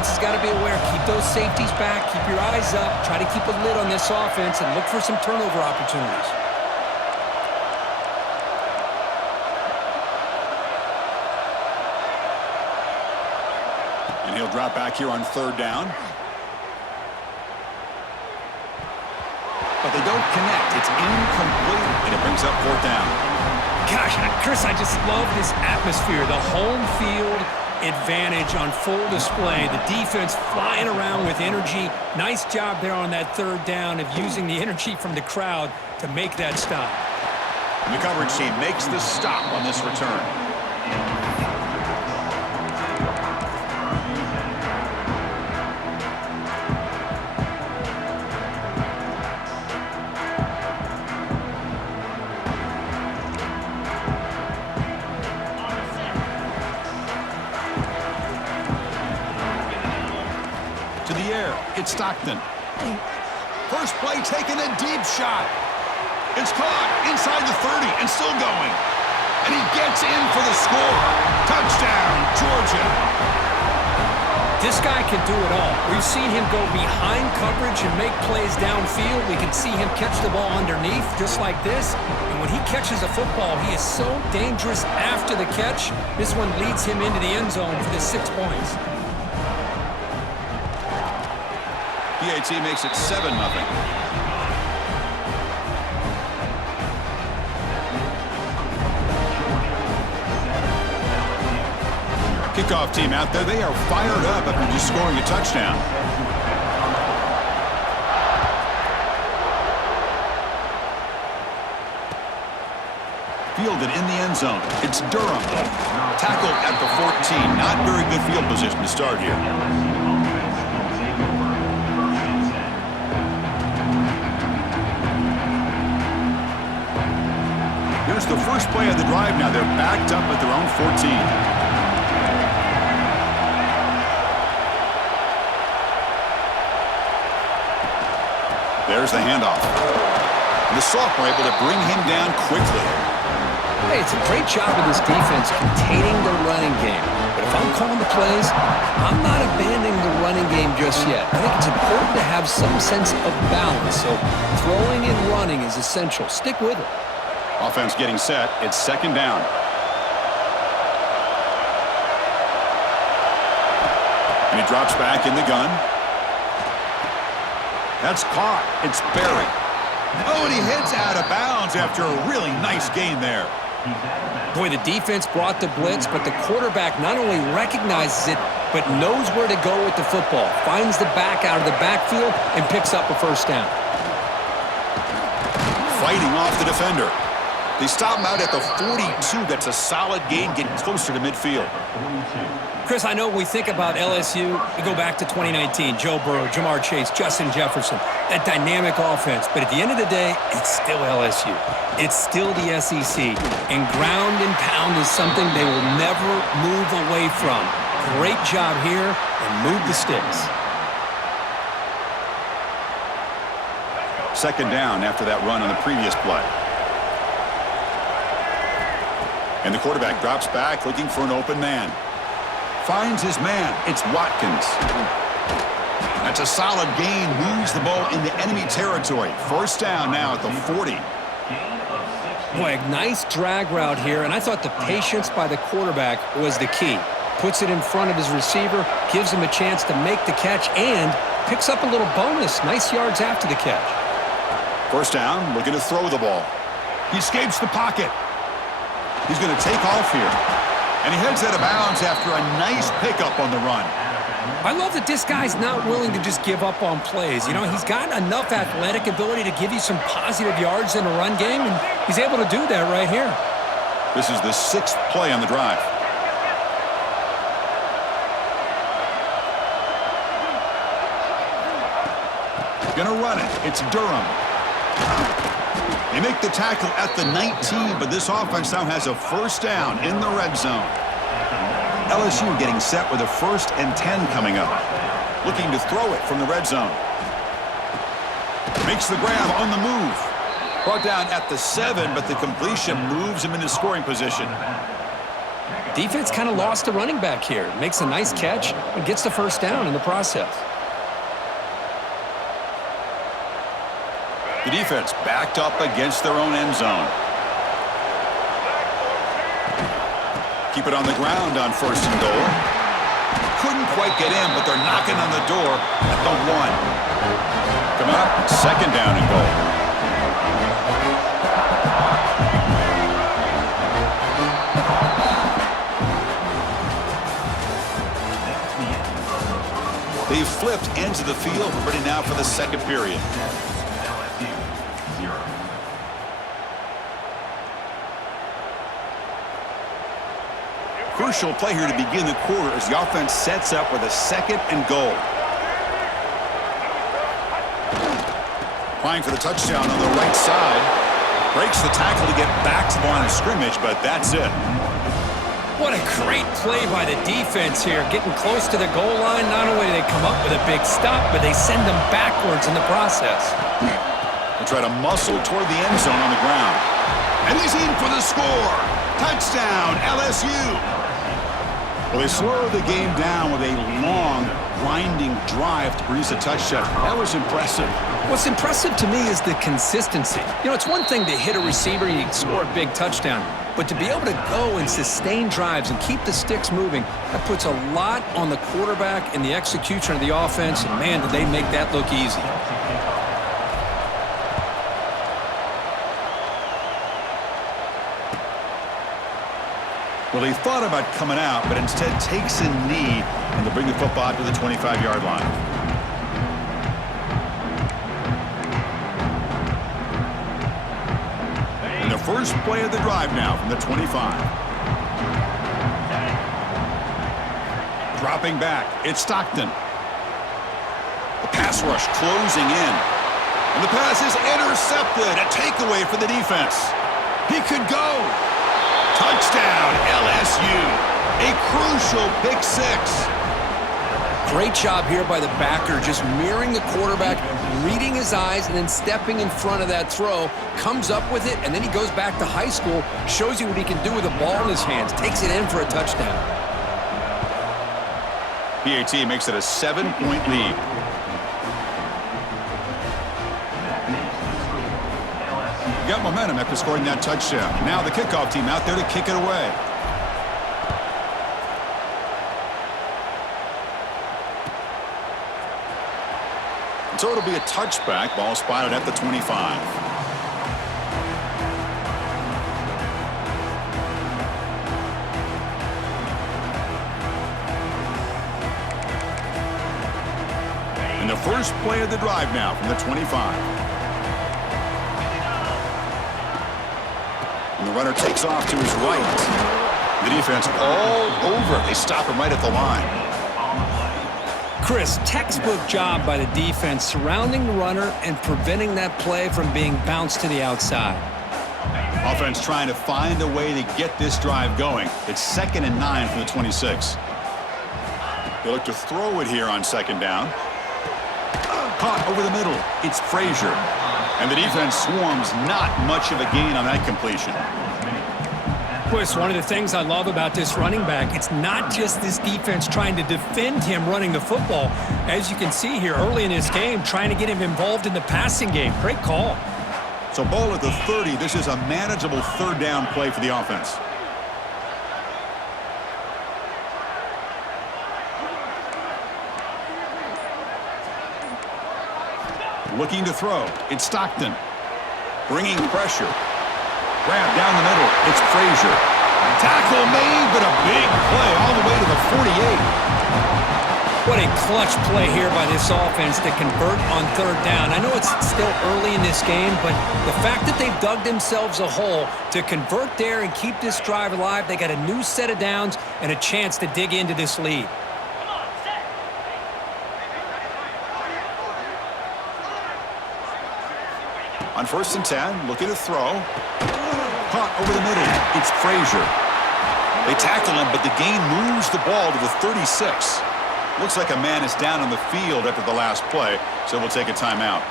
defense has got to be aware. Keep those safeties back. Keep your eyes up. Try to keep a lid on this offense and look for some turnover opportunities. And he'll drop back here on third down. But they don't connect. It's incomplete, and it brings up fourth down. Gosh, Chris, I just love this atmosphere. The home field advantage on full display. The defense flying around with energy. Nice job there on that third down of using the energy from the crowd to make that stop. And the coverage team makes the stop on this return. It's Stockton. First play taking a deep shot. It's caught inside the 30 and still going. And he gets in for the score. Touchdown, Georgia. This guy can do it all. We've seen him go behind coverage and make plays downfield. We can see him catch the ball underneath just like this. And when he catches a football, he is so dangerous after the catch. This one leads him into the end zone for the 6 points. PAT makes it 7-0. Kickoff team out there. They are fired up after just scoring a touchdown. Fielded in the end zone. It's Durham. Tackled at the 14. Not very good field position to start here. Here's the first play of the drive now. They're backed up at their own 14. There's the handoff. And the sophomore able to bring him down quickly. Hey, it's a great job of this defense containing the running game. But if I'm calling the plays, I'm not abandoning the running game just yet. I think it's important to have some sense of balance. So throwing and running is essential. Stick with it. Offense getting set. It's second down. And he drops back in the gun. That's caught. It's Barry. Oh, and he heads out of bounds after a really nice gain there. Boy, the defense brought the blitz, but the quarterback not only recognizes it, but knows where to go with the football. Finds the back out of the backfield and picks up a first down. Fighting off the defender. They stop him out at the 42. That's a solid gain, getting closer to midfield. Chris, I know when we think about LSU, we go back to 2019. Joe Burrow, Jamar Chase, Justin Jefferson, that dynamic offense. But at the end of the day, it's still LSU. It's still the SEC. And ground and pound is something they will never move away from. Great job here, and move the sticks. Second down after that run on the previous play. And the quarterback drops back looking for an open man. Finds his man. It's Watkins. That's a solid gain. Moves the ball into enemy territory. First down now at the 40. Boy, a nice drag route here, and I thought the patience by the quarterback was the key. Puts it in front of his receiver, gives him a chance to make the catch, and picks up a little bonus. Nice yards after the catch. First down, looking to throw the ball. He escapes the pocket. He's going to take off here. And he heads out of bounds after a nice pickup on the run. I love that this guy's not willing to just give up on plays. You know, he's got enough athletic ability to give you some positive yards in a run game, and he's able to do that right here. This is the 6th play on the drive. Gonna run it. It's Durham. They make the tackle at the 19, but this offense now has a first down in the red zone. LSU getting set with a 1st and 10 coming up. Looking to throw it from the red zone. Makes the grab on the move. Brought down at the 7, but the completion moves him into scoring position. Defense kind of lost the running back here. Makes a nice catch and gets the first down in the process. The defense backed up against their own end zone. Keep it on the ground on 1st and goal. Couldn't quite get in, but they're knocking on the door at the 1. Coming up, 2nd down and goal. They've flipped ends of the field, ready now for the 2nd period. Crucial play here to begin the quarter as the offense sets up with a 2nd and goal. Applying for the touchdown on the right side. Breaks the tackle to get back to the line of scrimmage, but that's it. What a great play by the defense here. Getting close to the goal line, not only do they come up with a big stop, but they send them backwards in the process. They try to muscle toward the end zone on the ground. And he's in for the score. Touchdown, LSU. Well, they slowed the game down with a long, grinding drive to produce a touchdown. That was impressive. What's impressive to me is the consistency. You know, it's one thing to hit a receiver and you can score a big touchdown, but to be able to go and sustain drives and keep the sticks moving, that puts a lot on the quarterback and the execution of the offense, and man, did they make that look easy. Well, he thought about coming out, but instead takes a knee and to bring the football to the 25-yard line. And the first play of the drive now from the 25. Dropping back, it's Stockton. The pass rush closing in. And the pass is intercepted. A takeaway for the defense. He could go. Touchdown, LSU. A crucial pick 6. Great job here by the backer, just mirroring the quarterback, reading his eyes, and then stepping in front of that throw, comes up with it, and then he goes back to high school, shows you what he can do with the ball in his hands, takes it in for a touchdown. PAT makes it a 7-point lead. Got momentum after scoring that touchdown. Now the kickoff team out there to kick it away. So it'll be a touchback. Ball spotted at the 25. And the first play of the drive now from the 25. And the runner takes off to his right. The defense all over. They stop him right at the line. Chris, textbook job by the defense surrounding the runner and preventing that play from being bounced to the outside. Offense trying to find a way to get this drive going. It's 2nd and 9 from the 26. They look to throw it here on 2nd down. Caught over the middle. It's Frazier. And the defense swarms. Not much of a gain on that completion. Chris, one of the things I love about this running back, it's not just this defense trying to defend him running the football. As you can see here early in this game, trying to get him involved in the passing game. Great call. So ball at the 30. This is a manageable 3rd down play for the offense. Looking to throw. It's Stockton. Bringing pressure. Grab down the middle. It's Frazier. Tackle made, but a big play all the way to the 48. What a clutch play here by this offense to convert on 3rd down. I know it's still early in this game, but the fact that they've dug themselves a hole to convert there and keep this drive alive, they got a new set of downs and a chance to dig into this lead. On 1st and 10, looking to throw. Caught over the middle. It's Frazier. They tackle him, but the gain moves the ball to the 36. Looks like a man is down on the field after the last play, so we'll take a timeout.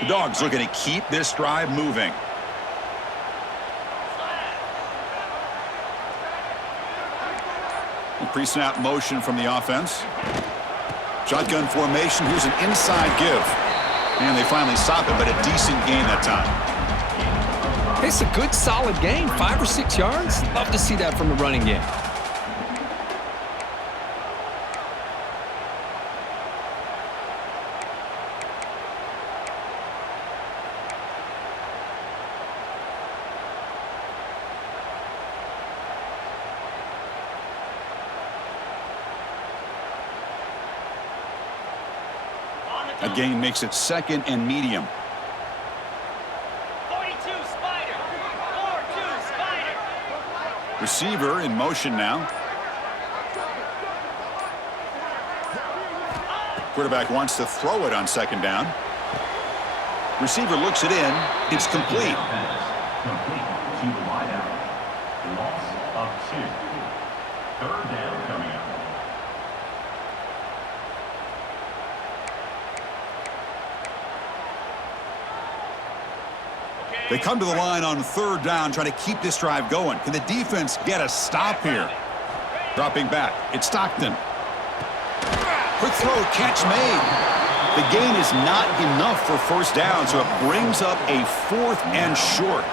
The Dogs looking to keep this drive moving. Pre-snap motion from the offense. Shotgun formation. Here's an inside give. And they finally stop it, but a decent gain that time. It's a good, solid gain. 5 or 6 yards. Love to see that from the running game. A gain makes it 2nd and medium. 42 Spider. 4-2 Spider. Receiver in motion now. Quarterback wants to throw it on 2nd down. Receiver looks it in. It's complete. Complete to the wideout. Loss of 2. 3rd down coming up. They come to the line on 3rd down, trying to keep this drive going. Can the defense get a stop here? Dropping back. It's Stockton. Quick throw, catch made. The gain is not enough for 1st down, so it brings up a 4th and short.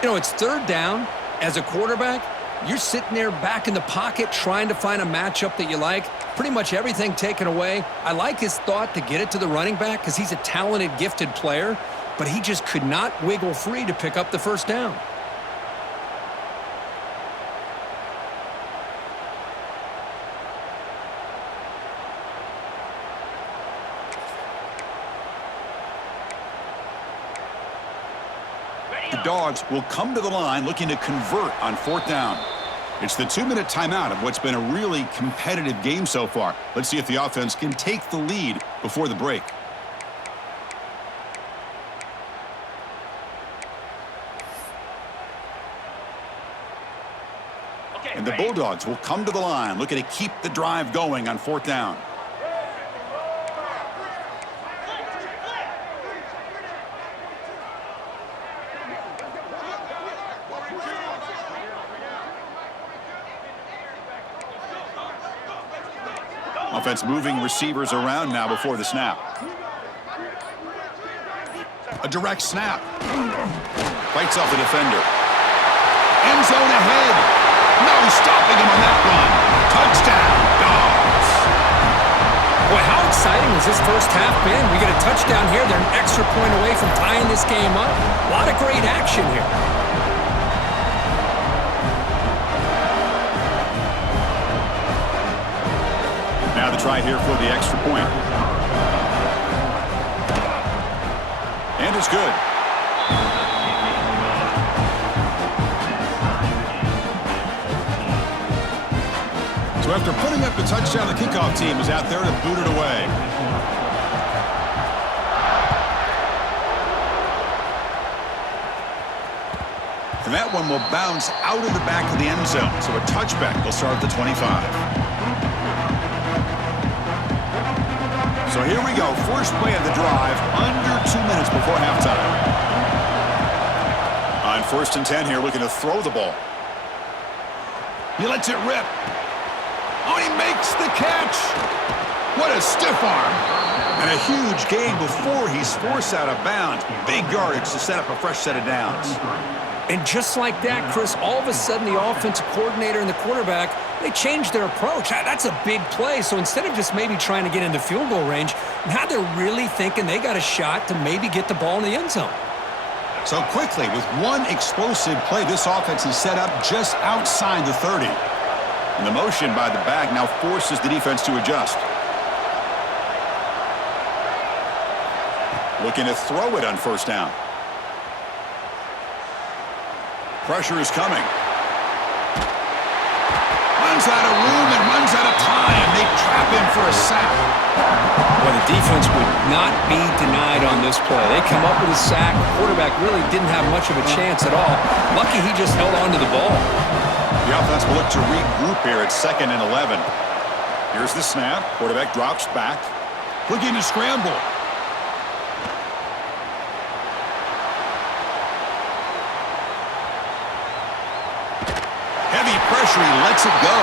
You know, it's 3rd down. As a quarterback, you're sitting there back in the pocket trying to find a matchup that you like. Pretty much everything taken away. I like his thought to get it to the running back because he's a talented, gifted player, but he just could not wiggle free to pick up the 1st down. The Dogs will come to the line looking to convert on 4th down. It's the 2-minute timeout of what's been a really competitive game so far. Let's see if the offense can take the lead before the break. And the Bulldogs will come to the line looking to keep the drive going on 4th down. Offense moving receivers around now before the snap. A direct snap. Fights off the defender. End zone ahead. No stopping him on that run. Touchdown, Dogs. Boy, how exciting has this first half been? We get a touchdown here. They're an extra point away from tying this game up. A lot of great action here. Now the try here for the extra point. And it's good. So after putting up the touchdown, the kickoff team is out there to boot it away. And that one will bounce out of the back of the end zone. So a touchback will start at the 25. So here we go. First play of the drive, under 2 minutes before halftime. On 1st and 10 here, looking to throw the ball. He lets it rip. Oh, he makes the catch. What a stiff arm. And a huge gain before he's forced out of bounds. Big yardage to set up a fresh set of downs. And just like that, Chris, all of a sudden the offensive coordinator and the quarterback, they changed their approach. That's a big play. So instead of just maybe trying to get into field goal range, now they're really thinking they got a shot to maybe get the ball in the end zone. So quickly, with one explosive play, this offense is set up just outside the 30. And the motion by the back now forces the defense to adjust. Looking to throw it on 1st down. Pressure is coming. Runs out of room and runs out of time. They trap him for a sack. Well, the defense would not be denied on this play. They come up with a sack. The quarterback really didn't have much of a chance at all. Lucky he just held on to the ball. The offense will look to regroup here at 2nd and 11. Here's the snap. Quarterback drops back. Looking to scramble. entry lets it go.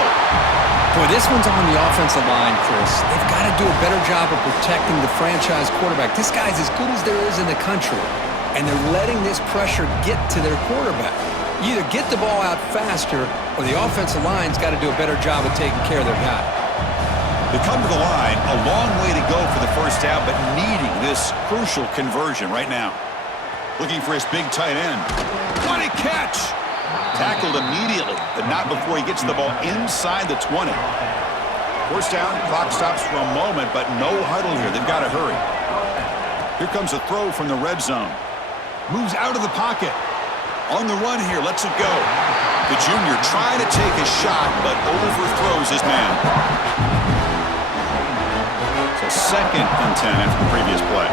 Boy, this one's on the offensive line, Chris. They've got to do a better job of protecting the franchise quarterback. This guy's as good as there is in the country, and they're letting this pressure get to their quarterback. You either get the ball out faster, or the offensive line's got to do a better job of taking care of their guy. They come to the line, a long way to go for the first down, but needing this crucial conversion right now. Looking for his big tight end. What a catch! Tackled immediately, but not before he gets the ball inside the 20. First down, clock stops for a moment, but no huddle here. They've got to hurry. Here comes a throw from the red zone. Moves out of the pocket. On the run here, lets it go. The junior trying to take a shot, but overthrows his man. So 2nd and 10 after the previous play.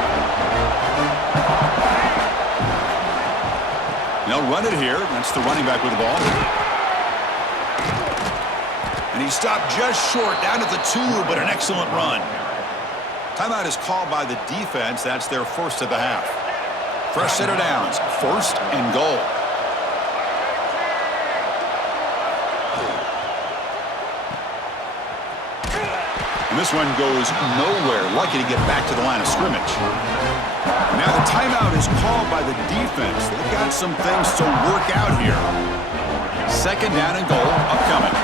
They'll run it here. That's the running back with the ball. And he stopped just short, down at the 2, but an excellent run. Timeout is called by the defense. That's their first of the half. Fresh set of downs, 1st and goal. And this one goes nowhere. Lucky to get back to the line of scrimmage. Now the timeout is called by the defense. They've got some things to work out here. 2nd down and goal upcoming.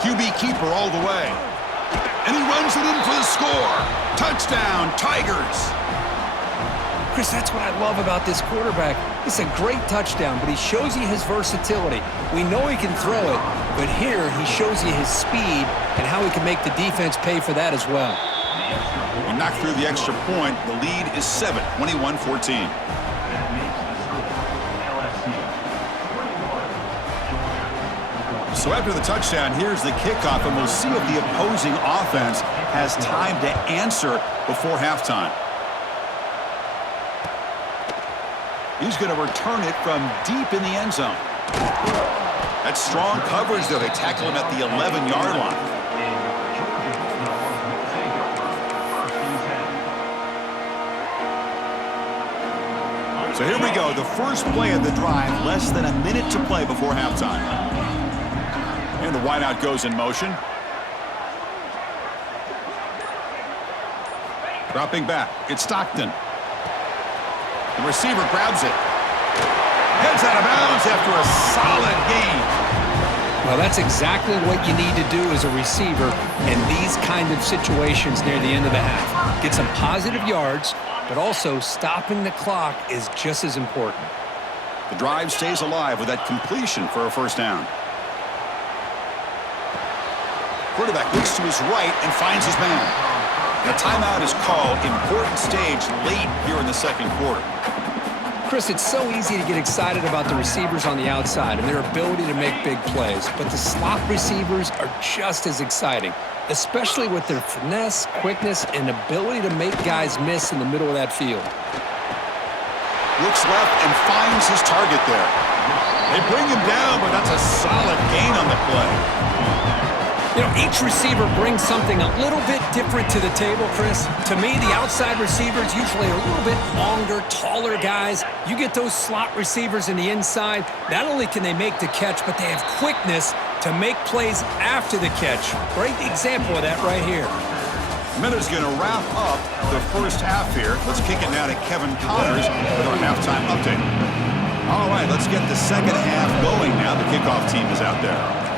QB keeper all the way. And he runs it in for the score. Touchdown, Tigers. Chris, that's what I love about this quarterback. It's a great touchdown, but he shows you his versatility. We know he can throw it, but here he shows you his speed and how he can make the defense pay for that as well. He knocked through the extra point. The lead is 7, 21-14. So after the touchdown, here's the kickoff, and we'll see if the opposing offense has time to answer before halftime. He's going to return it from deep in the end zone. That's strong coverage, though. They tackle him at the 11-yard line. So here we go, the first play of the drive, less than a minute to play before halftime. And the wideout goes in motion. Dropping back, it's Stockton. The receiver grabs it. Heads out of bounds after a solid gain. Well, that's exactly what you need to do as a receiver in these kind of situations near the end of the half. Get some positive yards, but also stopping the clock is just as important. The drive stays alive with that completion for a first down. Quarterback looks to his right and finds his man. And a timeout is called. Important stage late here in the second quarter. Chris, it's so easy to get excited about the receivers on the outside and their ability to make big plays, but the slot receivers are just as exciting, especially with their finesse, quickness, and ability to make guys miss in the middle of that field. Looks left and finds his target there. They bring him down, but that's a solid gain on the play. You know, each receiver brings something a little bit different to the table, Chris. To me, the outside receivers usually are a little bit longer, taller guys. You get those slot receivers in the inside, not only can they make the catch, but they have quickness to make plays after the catch. Great example of that right here. Miller's going to wrap up the first half here. Let's kick it now to Kevin Connors with our halftime update. All right, let's get the second half going now. The kickoff team is out there.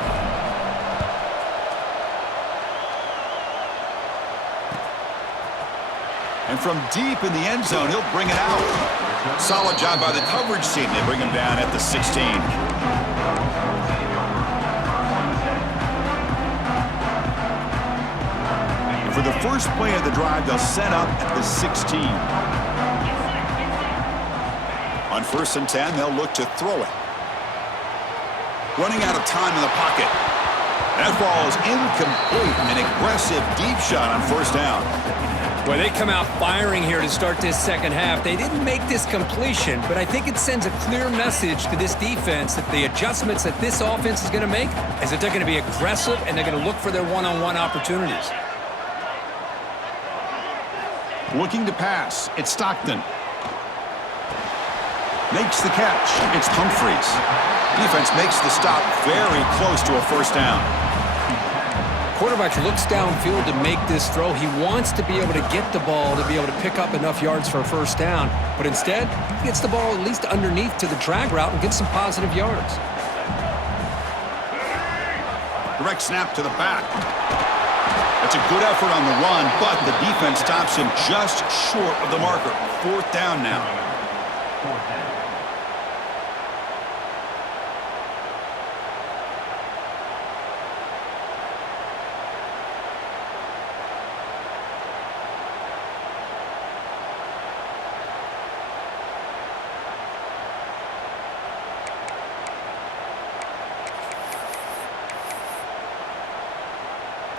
And from deep in the end zone, he'll bring it out. Solid job by the coverage team. They bring him down at the 16. And for the first play of the drive, they'll set up at the 16. On 1st and 10, they'll look to throw it. Running out of time in the pocket. That ball is incomplete. An aggressive deep shot on 1st down. Well, they come out firing here to start this second half. They didn't make this completion, but I think it sends a clear message to this defense that the adjustments that this offense is going to make is that they're going to be aggressive and they're going to look for their one-on-one opportunities. Looking to pass. It's Stockton. Makes the catch. It's Humphries. Defense makes the stop very close to a first down. Quarterback looks downfield to make this throw. He wants to be able to get the ball to be able to pick up enough yards for a first down. But instead, he gets the ball at least underneath to the drag route and gets some positive yards. Direct snap to the back. That's a good effort on the run, but the defense stops him just short of the marker. Fourth down now. Fourth down.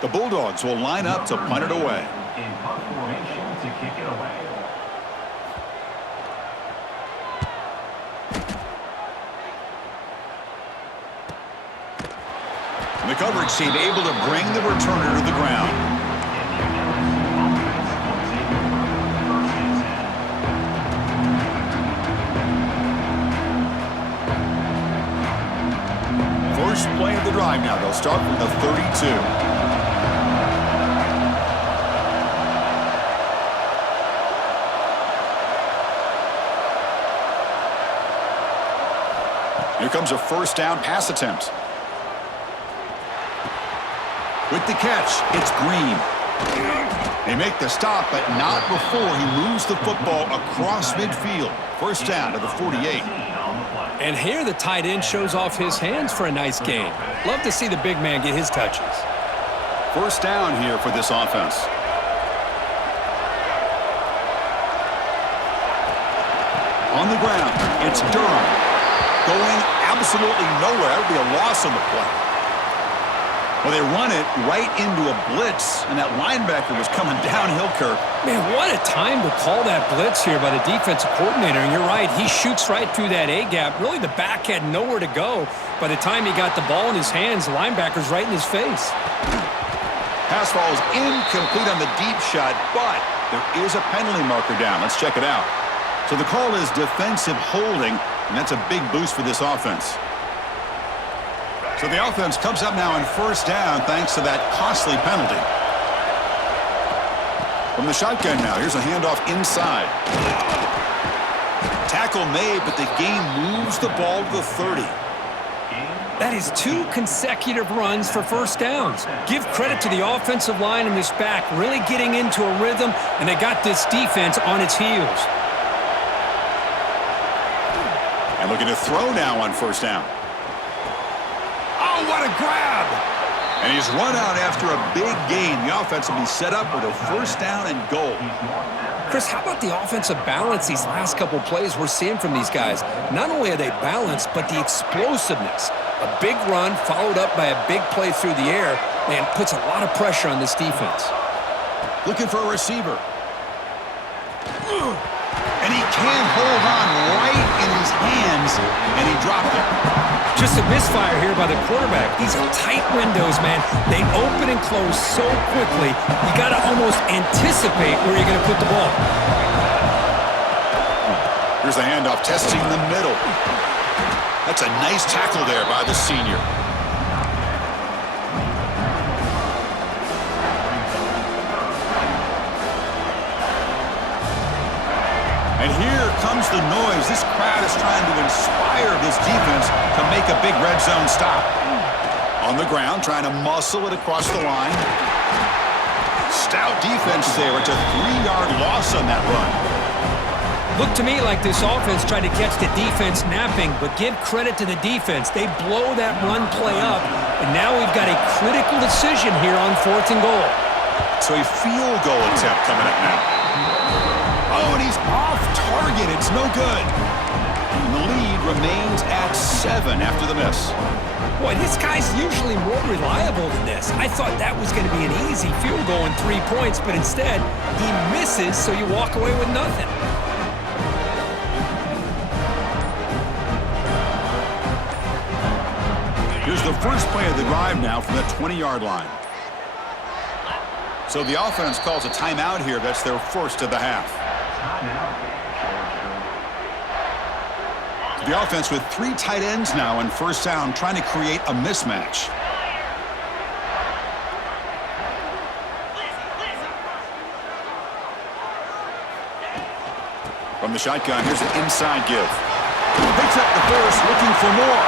The Bulldogs will line up to punt it away. In punt formation to kick it away. The coverage team able to bring the returner to the ground. First play of the drive now. They'll start from the 32. Here comes a first down pass attempt. With the catch, it's Green. They make the stop, but not before he moves the football across midfield. First down to the 48. And here the tight end shows off his hands for a nice gain. Love to see the big man get his touches. First down here for this offense. On the ground, it's Durham. Going absolutely nowhere. That would be a loss on the play. Well, they run it right into a blitz, and that linebacker was coming downhill, Kirk. Man, what a time to call that blitz here by the defensive coordinator. And you're right, he shoots right through that A-gap. Really, the back had nowhere to go. By the time he got the ball in his hands, the linebacker's right in his face. Pass falls incomplete on the deep shot, but there is a penalty marker down. Let's check it out. So the call is defensive holding, and that's a big boost for this offense. So the offense comes up now on first down thanks to that costly penalty. From the shotgun now, here's a handoff inside. Tackle made, but the game moves the ball to the 30. That is 2 consecutive runs for first downs. Give credit to the offensive line in this back, really getting into a rhythm, and they got this defense on its heels. And looking to throw now on first down. Oh, what a grab! And he's run out after a big gain. The offense will be set up with a first down and goal. Chris, how about the offensive balance these last couple plays we're seeing from these guys? Not only are they balanced, but the explosiveness. A big run followed up by a big play through the air, man, puts a lot of pressure on this defense. Looking for a receiver. And he can't hold on right in his hands, and he dropped it. Just a misfire here by the quarterback. These are tight windows, man. They open and close so quickly, you got to almost anticipate where you're going to put the ball. Here's the handoff, testing the middle. That's a nice tackle there by the senior. And here comes the noise. This crowd is trying to inspire this defense to make a big red zone stop. On the ground, trying to muscle it across the line. Stout defense there. It's a 3-yard loss on that run. Looked to me like this offense tried to catch the defense napping, but give credit to the defense. They blow that run play up, and now we've got a critical decision here on 4th and goal. So a field goal attempt coming up now. Oh, and he's off target. It's no good. And the lead remains at 7 after the miss. Boy, this guy's usually more reliable than this. I thought that was going to be an easy field goal in 3 points, but instead, he misses, so you walk away with nothing. Here's the first play of the drive now from the 20-yard line. So the offense calls a timeout here. That's their first of the half. The offense with 3 tight ends now on first down, trying to create a mismatch. From the shotgun, here's an inside give. Picks up the first, looking for more.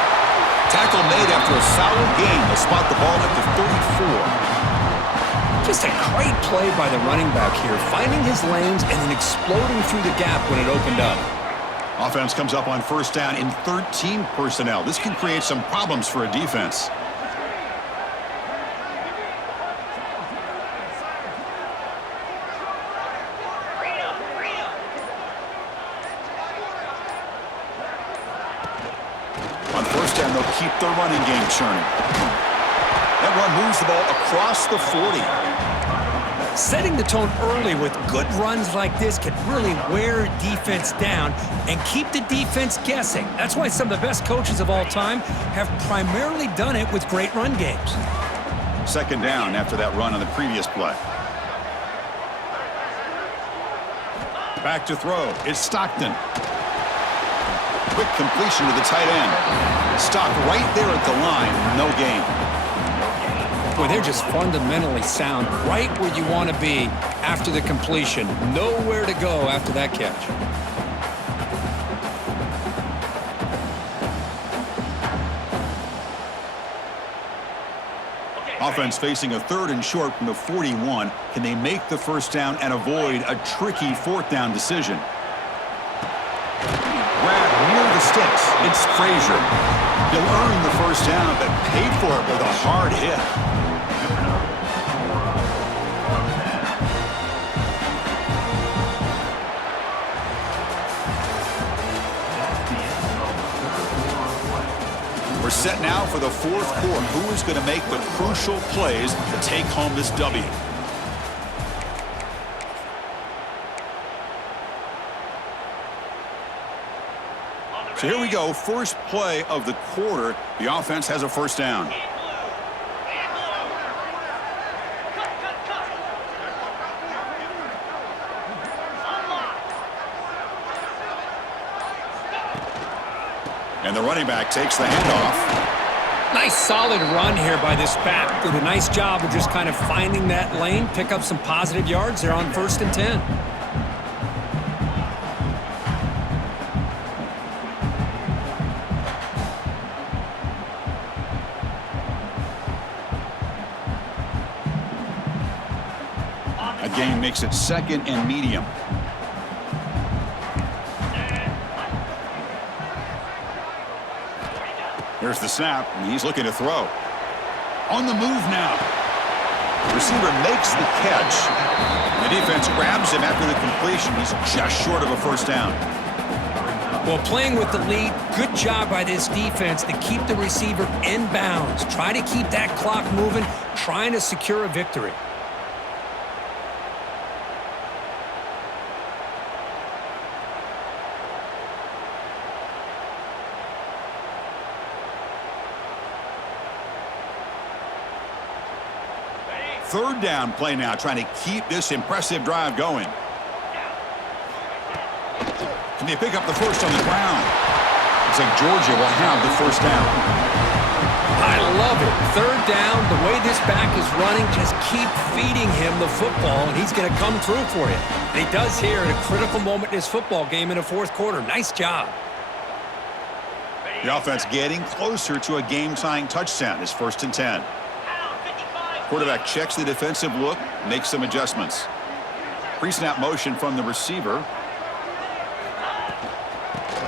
Tackle made after a solid gain. They'll spot the ball at the 34. Just a great play by the running back here, finding his lanes and then exploding through the gap when it opened up. Offense comes up on first down in 13 personnel. This can create some problems for a defense. On first down, they'll keep their running game churning. That run moves the ball across the 40. Setting the tone early with good runs like this can really wear defense down and keep the defense guessing. That's why some of the best coaches of all time have primarily done it with great run games. Second down after that run on the previous play. Back to throw. It's Stockton. Quick completion to the tight end. Stopped right there at the line. No gain. Boy, they're just fundamentally sound right where you want to be after the completion. Nowhere to go after that catch. Offense facing a 3rd and short from the 41. Can they make the first down and avoid a tricky 4th down decision? Grab near the sticks. It's Frazier. He'll earn the first down, but paid for it with a hard hit. We're set now for the 4th quarter. Who is going to make the crucial plays to take home this W? So here we go. First play of the quarter. The offense has a first down. And the running back takes the handoff. Nice solid run here by this back. Did a nice job of just kind of finding that lane, pick up some positive yards there on 1st and 10. A gain makes it 2nd and medium. Here's the snap, and he's looking to throw. On the move now. Receiver makes the catch. The defense grabs him after the completion. He's just short of a first down. Well, playing with the lead, good job by this defense to keep the receiver in bounds. Try to keep that clock moving, trying to secure a victory. Third down play now, trying to keep this impressive drive going. Can they pick up the first on the ground? Looks like Georgia will have the first down. I love it. Third down, the way this back is running, just keep feeding him the football, and he's going to come through for you. And he does here at a critical moment in his football game in the 4th quarter. Nice job. The offense getting closer to a game-tying touchdown. It's 1st and 10. Quarterback checks the defensive look, makes some adjustments. Pre-snap motion from the receiver.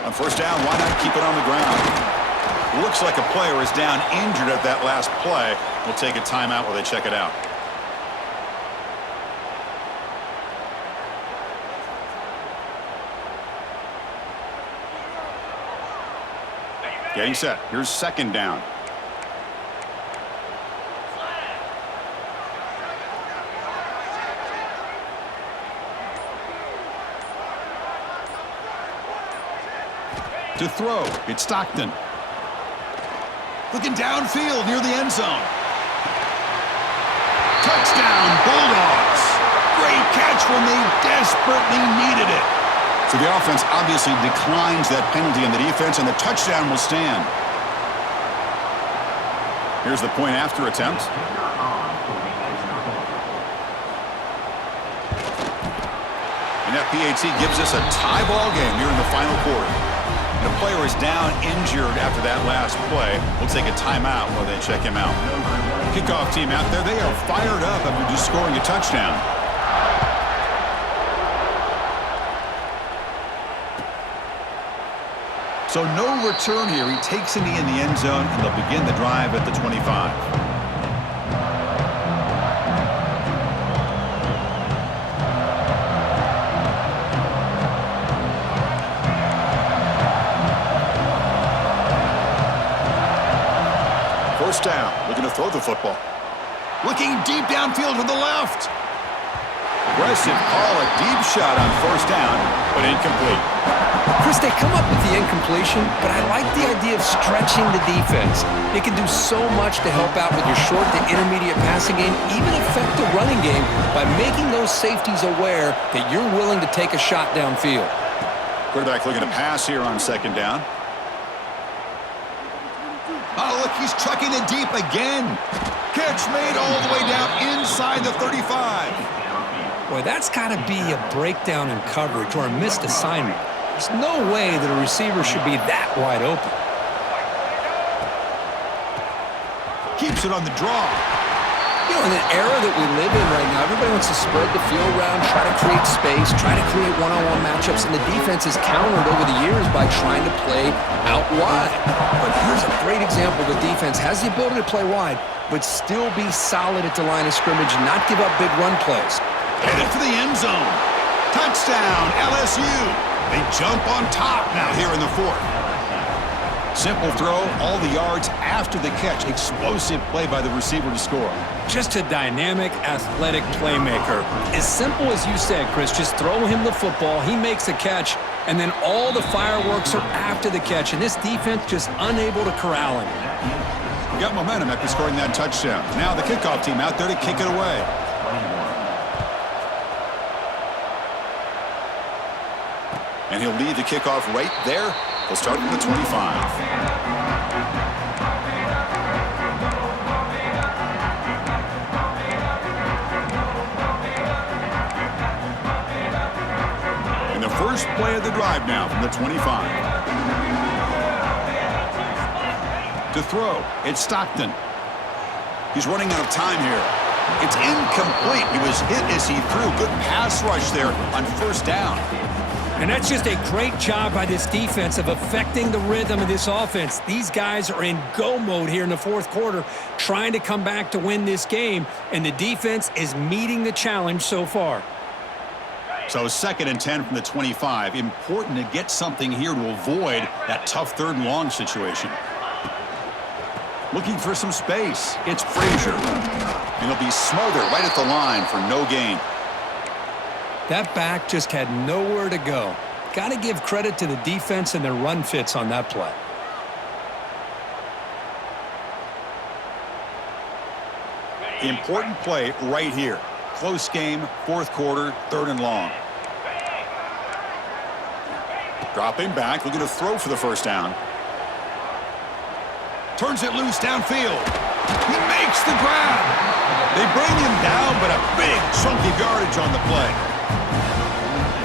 On first down, why not keep it on the ground? Looks like a player is down injured at that last play. We'll take a timeout while they check it out. Getting set. Here's 2nd down. To throw, it's Stockton. Looking downfield near the end zone. Touchdown, Bulldogs. Great catch when they desperately needed it. So the offense obviously declines that penalty on the defense, and the touchdown will stand. Here's the point after attempt. And that PAT gives us a tie ball game here in the final quarter. The player is down injured after that last play. We'll take a timeout while they check him out. Kickoff team out there, they are fired up after just scoring a touchdown. So no return here. He takes a knee in the end zone, and they'll begin the drive at the 25. First down, looking to throw the football. Looking deep downfield to the left. Aggressive call, a deep shot on first down, but incomplete. Chris, they come up with the incompletion, but I like the idea of stretching the defense. It can do so much to help out with your short to intermediate passing game, even affect the running game by making those safeties aware that you're willing to take a shot downfield. Quarterback looking to pass here on second down. Oh, look, he's chucking it deep again. Catch made all the way down inside the 35. Boy, that's got to be a breakdown in coverage or a missed assignment. There's no way that a receiver should be that wide open. Keeps it on the draw. You know, in an era that we live in right now, everybody wants to spread the field around, try to create space, try to create one-on-one matchups, and the defense has countered over the years by trying to play out wide. But here's a great example. The defense has the ability to play wide, but still be solid at the line of scrimmage and not give up big run plays. Headed for the end zone. Touchdown, LSU. They jump on top now here in the fourth. Simple throw, all the yards after the catch. Explosive play by the receiver to score. Just a dynamic, athletic playmaker. As simple as you said, Chris, just throw him the football, he makes the catch, and then all the fireworks are after the catch, and this defense just unable to corral him. Got momentum after scoring that touchdown. Now the kickoff team out there to kick it away. And he'll lead the kickoff right there. He'll start from the 25. And the first play of the drive now from the 25. To throw, it's Stockton. He's running out of time here. It's incomplete. He was hit as he threw. Good pass rush there on first down. And that's just a great job by this defense of affecting the rhythm of this offense. These guys are in go mode here in the fourth quarter, trying to come back to win this game, and the defense is meeting the challenge so far. So 2nd and 10 from the 25. Important to get something here to avoid that tough 3rd and long situation. Looking for some space. It's Frazier. And he'll be smothered right at the line for no gain. That back just had nowhere to go. Got to give credit to the defense and their run fits on that play. Important play right here. Close game, 4th quarter, 3rd and long. Dropping back, looking to throw for the first down. Turns it loose downfield. He makes the grab. They bring him down, but a big chunky yardage on the play.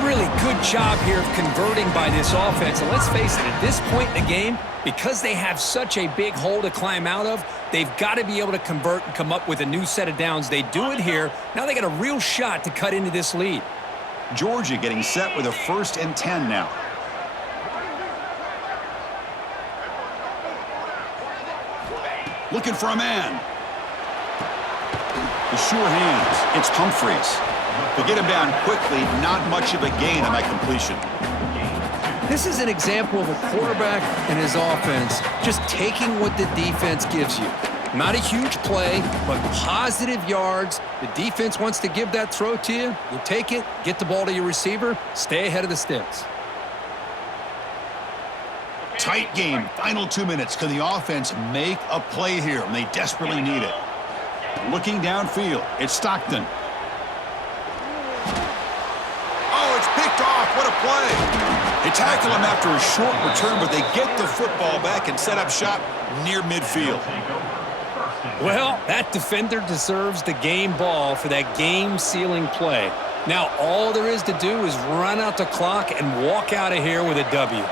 Really good job here of converting by this offense. And let's face it, at this point in the game, because they have such a big hole to climb out of, they've got to be able to convert and come up with a new set of downs. They do it here. Now they got a real shot to cut into this lead. Georgia getting set with a 1st and 10 now. Looking for a man. The sure hands. It's Humphreys. To get him down quickly, not much of a gain on that completion. This is an example of a quarterback and his offense just taking what the defense gives you. Not a huge play, but positive yards. The defense wants to give that throw to you. You take it, get the ball to your receiver, stay ahead of the sticks. Tight game, final 2 minutes. Can the offense make a play here? And they desperately need it. Looking downfield, it's Stockton. Oh, it's picked picked off. What a play. They tackle him after a short return, but they get the football back and set up shop near midfield. Well, that defender deserves the game ball for that game-sealing play. Now, all there is to do is run out the clock and walk out of here with a W.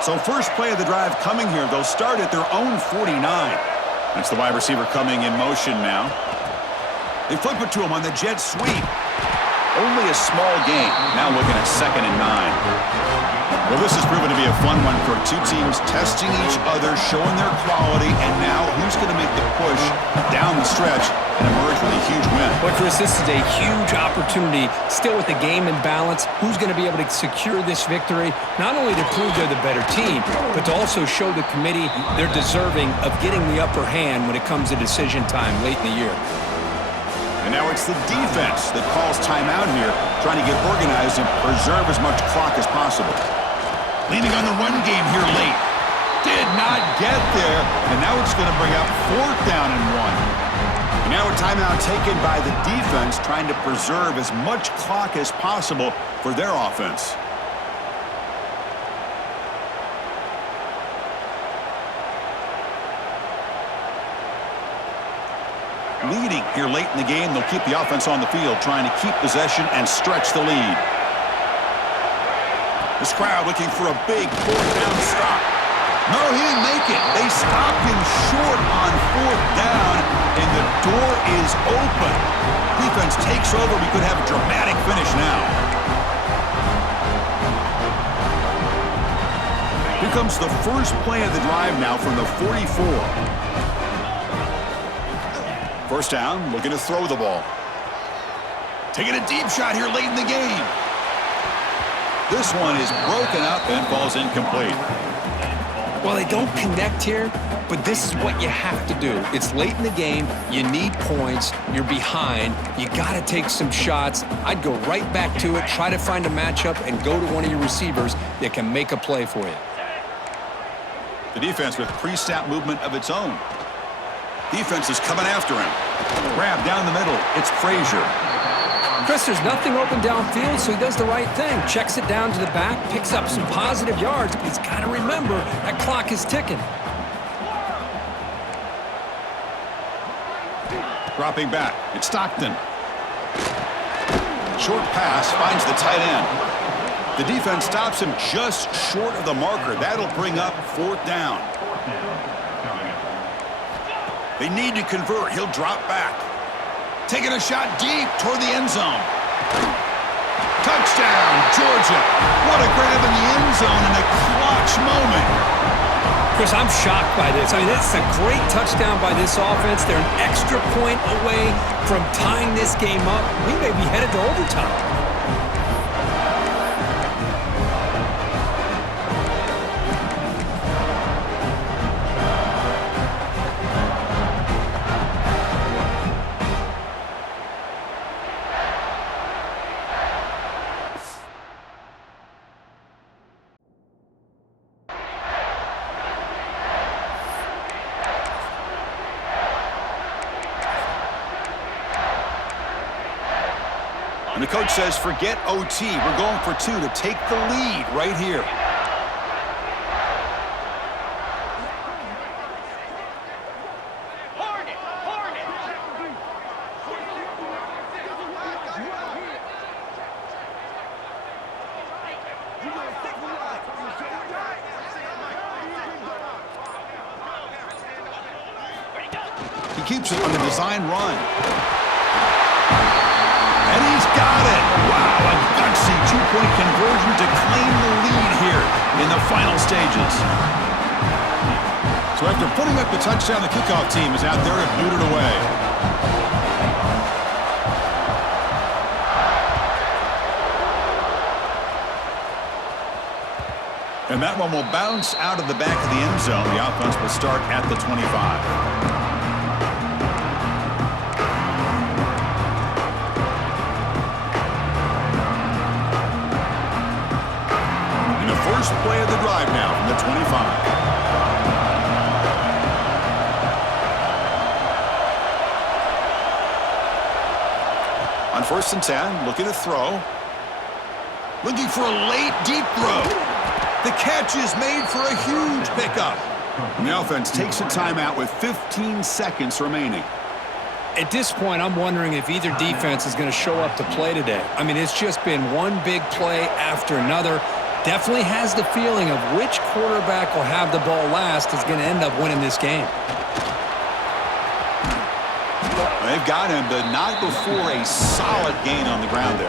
So first play of the drive coming here. They'll start at their own 49. That's the wide receiver coming in motion now. They flip it to him on the jet sweep. Only a small gain. Now looking at 2nd and 9. Well, this has proven to be a fun one for two teams testing each other, showing their quality, and now who's going to make the push down the stretch and emerge with a huge win. Well, Chris, this is a huge opportunity. Still with the game in balance, who's going to be able to secure this victory? Not only to prove they're the better team, but to also show the committee they're deserving of getting the upper hand when it comes to decision time late in the year. And now it's the defense that calls timeout here, trying to get organized and preserve as much clock as possible. Leaning on the run game here late. Did not get there, and now it's going to bring up 4th down and 1. And now a timeout taken by the defense, trying to preserve as much clock as possible for their offense. Leading here late in the game, they'll keep the offense on the field, trying to keep possession and stretch the lead. This crowd looking for a big 4th down stop. No, he didn't make it. They stopped him short on 4th down, and the door is open. Defense takes over. We could have a dramatic finish now. Here comes the first play of the drive now from the 44. First down, looking to throw the ball. Taking a deep shot here late in the game. This one is broken up and falls incomplete. Well, they don't connect here, but this is what you have to do. It's late in the game. You need points. You're behind. You got to take some shots. I'd go right back to it, try to find a matchup, and go to one of your receivers that can make a play for you. The defense with pre-snap movement of its own. Defense is coming after him. Grab down the middle. It's Frazier. Chris, there's nothing open downfield, so he does the right thing. Checks it down to the back, picks up some positive yards, but he's got to remember that clock is ticking. Dropping back. It's Stockton. Short pass finds the tight end. The defense stops him just short of the marker. That'll bring up 4th down. They need to convert. He'll drop back. Taking a shot deep toward the end zone. Touchdown, Georgia. What a grab in the end zone in a clutch moment. Chris, I'm shocked by this. I mean, it's a great touchdown by this offense. They're an extra point away from tying this game up. We may be headed to overtime. And the coach says, forget OT. We're going for 2 to take the lead right here. He keeps it on the design run. And he's got it. Wow, a gutsy 2-point conversion to claim the lead here in the final stages. So after putting up the touchdown, the kickoff team is out there to boot it away. And that one will bounce out of the back of the end zone. The offense will start at the 25. First play of the drive now from the 25. On 1st and 10, looking to throw. Looking for a late deep throw. The catch is made for a huge pickup. And the offense takes a timeout with 15 seconds remaining. At this point, I'm wondering if either defense is going to show up to play today. I mean, it's just been one big play after another. Definitely has the feeling of which quarterback will have the ball last is going to end up winning this game. They've got him, but not before a solid gain on the ground there.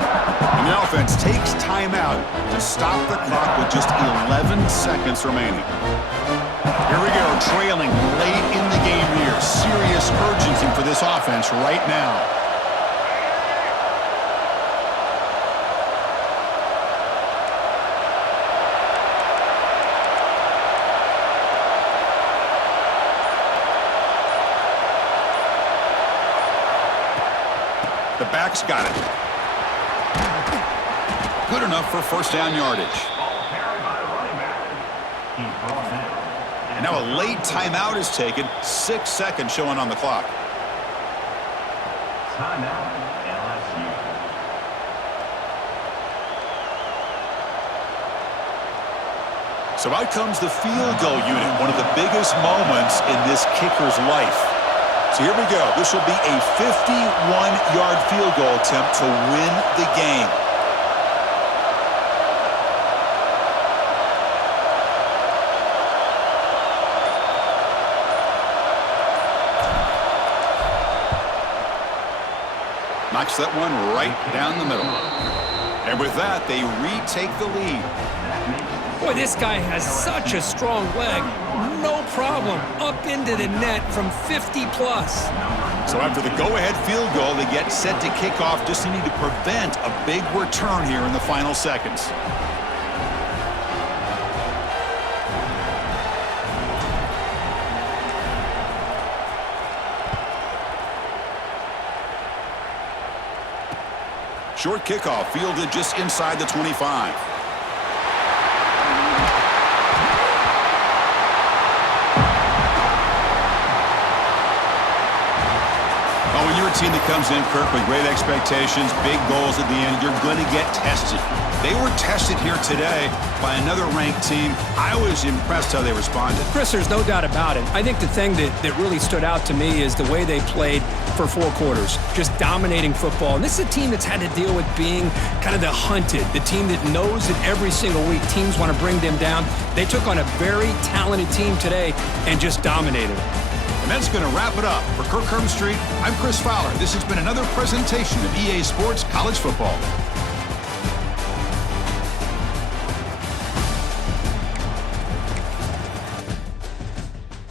And the offense takes timeout to stop the clock with just 11 seconds remaining. Here we go, trailing late in the game here. Serious urgency for this offense right now. The back's got it. Good enough for first down yardage. And now a late timeout is taken. 6 seconds showing on the clock. Timeout, LSU. So out comes the field goal unit, one of the biggest moments in this kicker's life. So here we go. This will be a 51-yard field goal attempt to win the game. Knocks that one right down the middle. And with that, they retake the lead. Boy, this guy has such a strong leg. No problem. Up into the net from 50-plus. So after the go-ahead field goal, they get set to kick off, just needing to prevent a big return here in the final seconds. Short kickoff fielded just inside the 25. Oh, when you're a team that comes in, Kirk, with great expectations, big goals at the end, you're going to get tested. They were tested here today by another ranked team. I was impressed how they responded. Chris, there's no doubt about it. I think the thing that really stood out to me is the way they played for 4 quarters, just dominating football. And this is a team that's had to deal with being kind of the hunted, the team that knows that every single week teams want to bring them down. They took on a very talented team today and just dominated them. And that's going to wrap it up. For Kirk Herbstreit, I'm Chris Fowler. This has been another presentation of EA Sports College Football.